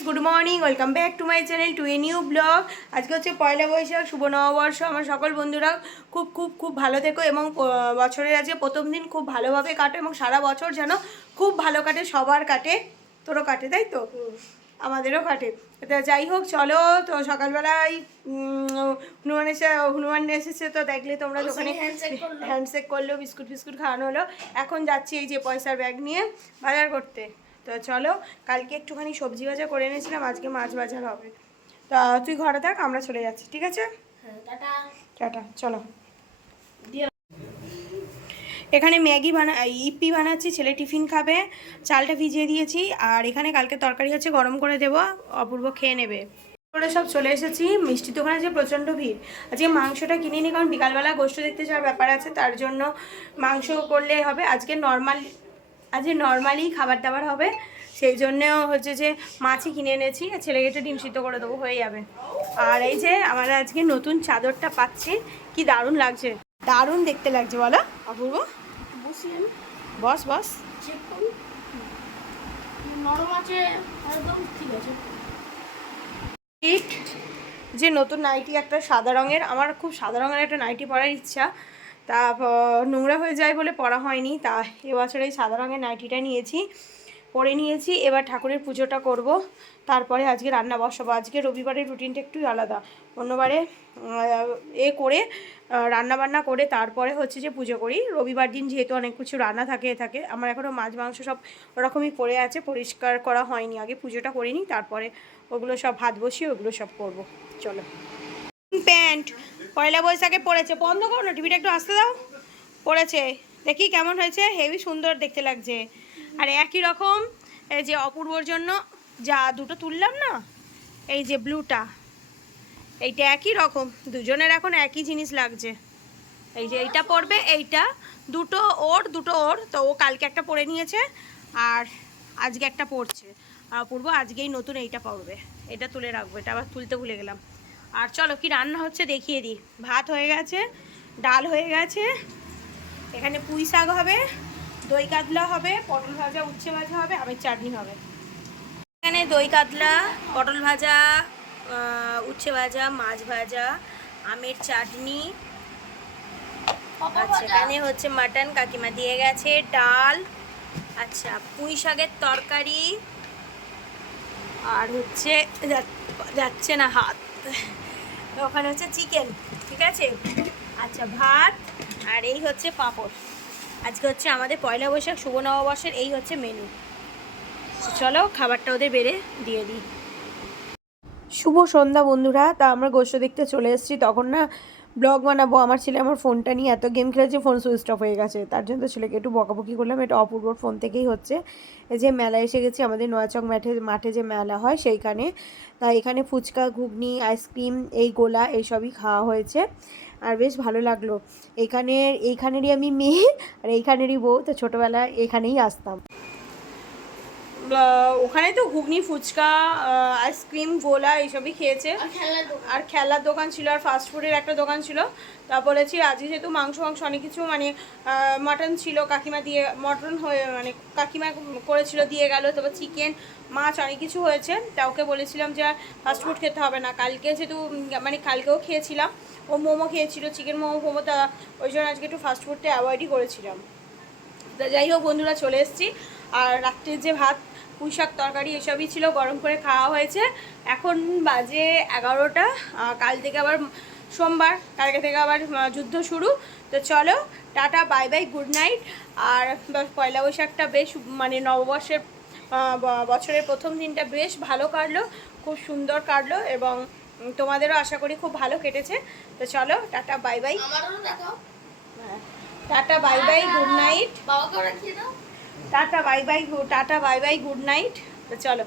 Friends good morning welcome back to my channel to a new blog. আজকে হচ্ছে পয়লা বৈশাখ, শুভ নববর্ষ। আমার সকল বন্ধুরা খুব খুব খুব ভালো থেকো এবং বছরের আজকে প্রথম দিন খুব ভালোভাবে কাটে এবং সারা বছর যেন খুব ভালো কাটে, সবার কাটে। তোরও কাটে, তাই তো? আমাদেরও কাটে। তা যাই হোক, চলো। তো সকালবেলায় হনুমান এসেছে, তো দেখলে তোমরা দোকানে হ্যান্ডশেক করলো, বিস্কুট ফিস্কুট খাওয়ানো হলো। এখন যাচ্ছি এই যে পয়সার ব্যাগ নিয়ে বাজার করতে। তো চলো, কালকে একটুখানি সবজি ভাজা করে এনেছিলাম, আজকে মাছ বাজার হবে। তা তুই ঘরে থাক, আমরা চলে যাচ্ছি, ঠিক আছে? টাটা টাটা, চলো। এখানে ম্যাগি ইপি বানাচ্ছি, ছেলে টিফিন খাবে। চালটা ভিজিয়ে দিয়েছি, আর এখানে কালকে তরকারি হচ্ছে, গরম করে দেবো, অপূর্ব খেয়ে নেবে। করে সব চলে এসেছি। মিষ্টি দোকানে যে প্রচণ্ড ভিড়। আজকে মাংসটা কিনে নিই, কারণ বিকালবেলা গোষ্ঠ দেখতে যাওয়ার ব্যাপার আছে, তার জন্য মাংস করলে হবে। আজকে নর্মালি খাবার দাবার হবে, সেই জন্যেও হচ্ছে যে মাছই কিনে এনেছি। ছেলেকে একটু ডিম সিদ্ধ করে দেবো, হয়ে যাবে। আর এই যে আমার আজকে নতুন চাদরটা পাচ্ছি, কি দারুণ লাগছে, দারুণ দেখতে লাগছে, বলো অপূর্ব? বস বস, নরম আছে একদম, ঠিক আছে। যে নতুন নাইটি একটা সাদা রঙের, আমার খুব সাদা রঙের একটা নাইটি পরার ইচ্ছা, তা নোংরা হয়ে যায় বলে পরা হয়নি। তা এবছর এই সাদা রঙের নাইটিটা পরে নিয়েছি। এবার ঠাকুরের পুজোটা করব, তারপরে আজকে রান্না বসাবো। আজকে রবিবারের রুটিনটা একটু আলাদা, অন্যবারে রান্না বান্না করে তারপরে হচ্ছে যে পুজো করি। রবিবার দিন যেহেতু অনেক কিছু রান্না থাকে। আমার এখনও মাছ মাংস সব ওরকমই পড়ে আছে, পরিষ্কার করা হয়নি। আগে পুজোটা করিনি, তারপরে ওগুলো সব ভাত বসিয়ে ওগুলো সব করব। চলো। প্যান্ট পয়লা বৈশাখে পড়েছে, বন্ধ করো না, টিভিটা একটু আসতে দাও। পড়েছে, দেখি কেমন হয়েছে, হেভি সুন্দর দেখতে লাগছে। আর একই রকম এই যে অপূর্বর জন্য যা দুটো তুললাম না, এই যে ব্লুটা, এইটা একই রকম, দুজনের এখন একই জিনিস লাগছে। এই যে এইটা পরবে, এইটা দুটো ওর তো ও কালকে একটা পরে নিয়েছে, আর আজকে একটা পরছে। আর অপূর্ব আজকেই নতুন এইটা পরবে। এটা তুলে রাখবো, এটা আবার তুলতে ভুলে গেলাম। আর চলো, কি রান্না হচ্ছে দেখিয়ে দিই। ভাত হয়ে গেছে, ডাল হয়ে গেছে, এখানে পুঁই শাক হবে, দই কাতলা হবে, পটল ভাজা, উচ্ছে ভাজা হবে, আমের চাটনি হবে। এখানে দই কাতলা, পটল ভাজা, উচ্ছে ভাজা, মাছ ভাজা, আমের চাটনি। আচ্ছা, এখানে হচ্ছে মাটন কাকিমা দিয়ে গেছে, ডাল, আচ্ছা পুঁই শাকের তরকারি, আর হচ্ছে যাচ্ছে না হাত, ওখানে হচ্ছে চিকেন, ঠিক আছে। আচ্ছা ভাত, আর এই হচ্ছে পাঁপড়। আজকে হচ্ছে আমাদের পয়লা বৈশাখ, শুভ নববর্ষের এই হচ্ছে মেনু। চলো খাবারটা ওদের বেড়ে দিয়ে দিই। শুভ সন্ধ্যা বন্ধুরা। তা আমরা গোষ্ঠ দেখতে চলে এসেছি, তখন না ব্লগ বানাবো, আমার ছেলে আমার ফোনটা নিয়ে এত গেম খেলেছে, ফোন সুইচ অফ হয়ে গেছে। তার জন্য তো ছেলেকে একটু বকাবকি করলাম, এটা অপূর্বর ফোন থেকেই হচ্ছে। এই যে মেলায় এসে গেছি, আমাদের নয়াচক মাঠে যে মেলা হয় সেইখানে। তাই এখানে ফুচকা, ঘুগনি, আইসক্রিম, এই গোলা এইসবই খাওয়া হয়েছে, আর বেশ ভালো লাগলো। এইখানেরই আমি মেয়ে, আর এইখানেরই বউ, তো ছোটোবেলায় এখানেই আসতাম। ওখানে তো ঘুগনি, ফুচকা, আইসক্রিম, গোলা এইসবই খেয়েছে। আর খেলার দোকান ছিল, আর ফাস্টফুডের একটা দোকান ছিল। তা বলেছি আজকে যেহেতু মাংস অনেক কিছু, মানে মাটন ছিল, কাকিমা দিয়ে মটন হয়ে মানে কাকিমা করেছিল, দিয়ে গেল। তারপর চিকেন, মাছ, অনেক কিছু হয়েছে। তা ওকে বলেছিলাম যে ফাস্টফুড খেতে হবে না, কালকে যেহেতু মানে কালকেও খেয়েছিলাম, ও মোমো খেয়েছিল, চিকেন মোমো, তা ওই জন্য আজকে একটু ফাস্টফুডটা অ্যাভয়েডই করেছিলাম। তা যাই হোক বন্ধুরা, চলে এসেছি। আর রাত্রের যে ভাত, পুঁই শাক তরকারি এসবই ছিল, গরম করে খাওয়া হয়েছে। এখন বাজে 11টা। কাল থেকে আবার সোমবার, কালকে থেকে আবার যুদ্ধ শুরু। তো চলো, টাটা বাই বাই, গুড নাইট। আর পয়লা বৈশাখটা বেশ মানে নববর্ষের বছরের প্রথম দিনটা বেশ ভালো কাটলো, খুব সুন্দর কাটলো, এবং তোমাদেরও আশা করি খুব ভালো কেটেছে। তো চলো, টাটা bye by, tata bye bye, good night, tata bye bye, good night. তো চলো।